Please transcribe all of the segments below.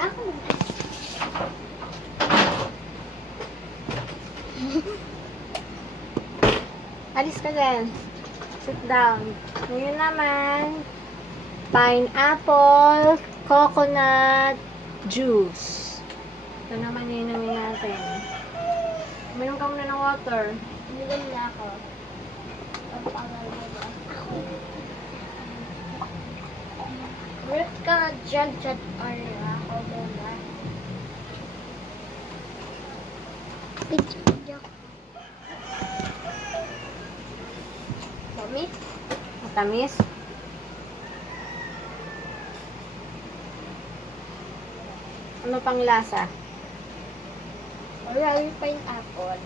Ako. Alis ka dyan. Sit down. Ngayon naman, pineapple, coconut juice. Ito naman inumin natin. Uminom ka muna ng water. Uminom na ako. Ang pangal mo ba? Ako. Rip ka nga dyan, ako muna. Video. Mami? Matamis. Ano pang lasa? Wala yung pineapple.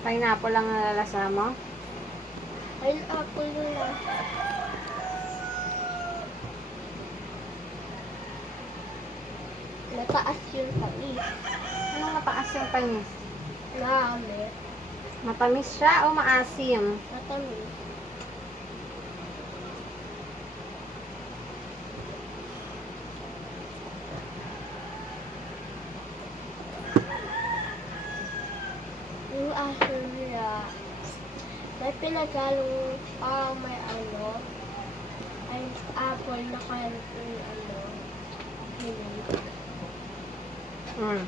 Pineapple lang ang lalasa mo? Pineapple yun lang. Mataas yung tamis. Anong mataas yung panis? Naamit. Matamis siya o maasim? Matamis. Yung aso niya, may pinaghalong parang may ay apple na kain hindi. Mm.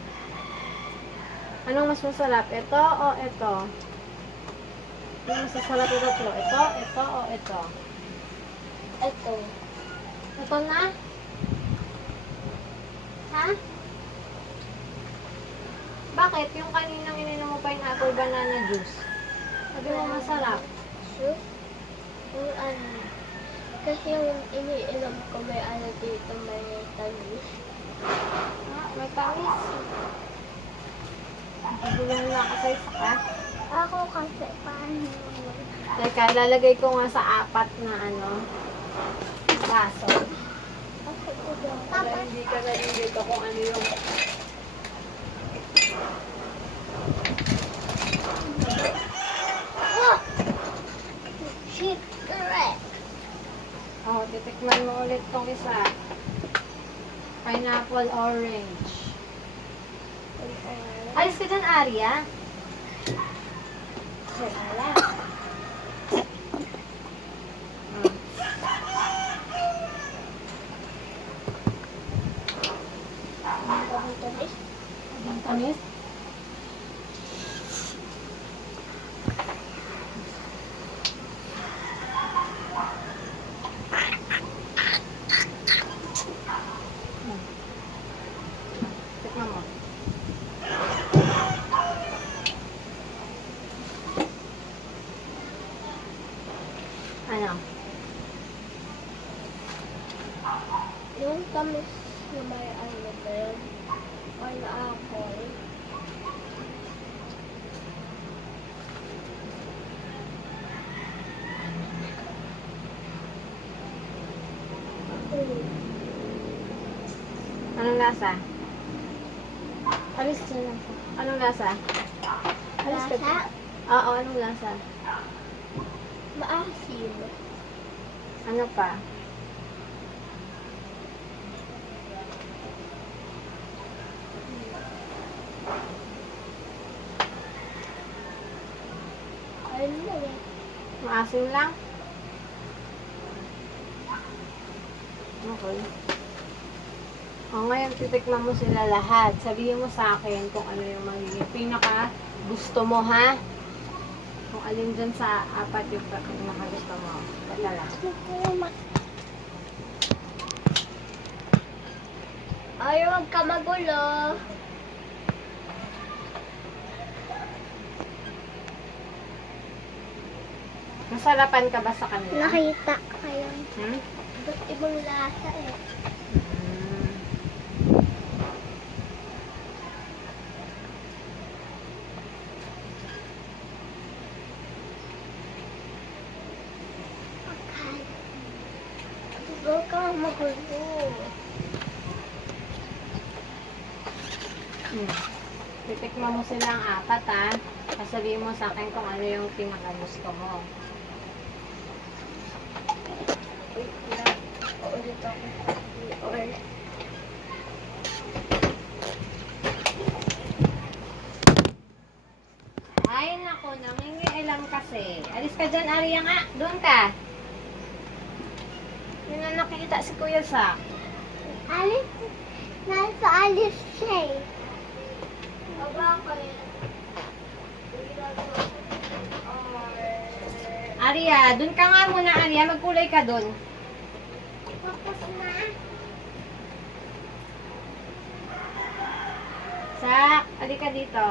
Anong mas masarap? Ito o ito? Anong mas masarap ito? Ito o ito? Ito. Ito na? Ha? Bakit? Yung kaninang ininom mo pineapple banana juice. Sabi mo masarap. Soup? Yung kasi yung iniinom ko may dito, may tamis. Ah, may tamis. Nagulong na ako sa isa ka. Ako kasi paano? Teka, lalagay ko nga sa apat na baso. Ako ito. Para hindi ka rin dito kung ano yung Oh! Shit, correct. oh, titikman mo ulit tong isa. Pineapple orange. Alis ka dyan, Aria. Wala. Ang tamis. Ang tamis. Tikman mo. Ano? Yung tamis na may ba yun? Or na apple. Anong lasa? Alis na lang po. Anong lasa? Alis ka Lasa? dyan. Oo, anong lasa? Maasim. Ano pa? Ayun lang eh. Maasim lang? Okay. O, ngayon titikman mo sila lahat. Sabihin mo sa akin kung ano yung magiging pinaka gusto mo, ha? Kung alin dyan sa apat yung pinaka gusto mo. Teka lang. Ay, huwag ka magulo. Nasarapan ka ba sa kanila? Nakita ko yun. Hmm? Ba't ibang lasa eh? Hmm. Okay. Huwag ka magulo. Titikman mo silang apat, ha? Sasabihin mo sa akin kung ano yung pinaka gusto mo. Wait lang. Ulit ako. Or ka dyan, Arya nga. Doon ka. Yun na nakikita si Kuya Sak. Alis, nasa alis siya eh. Aba ko yun. Arya, doon ka nga muna, Arya. Magkulay ka doon. Tapos na. Sak, halika dito.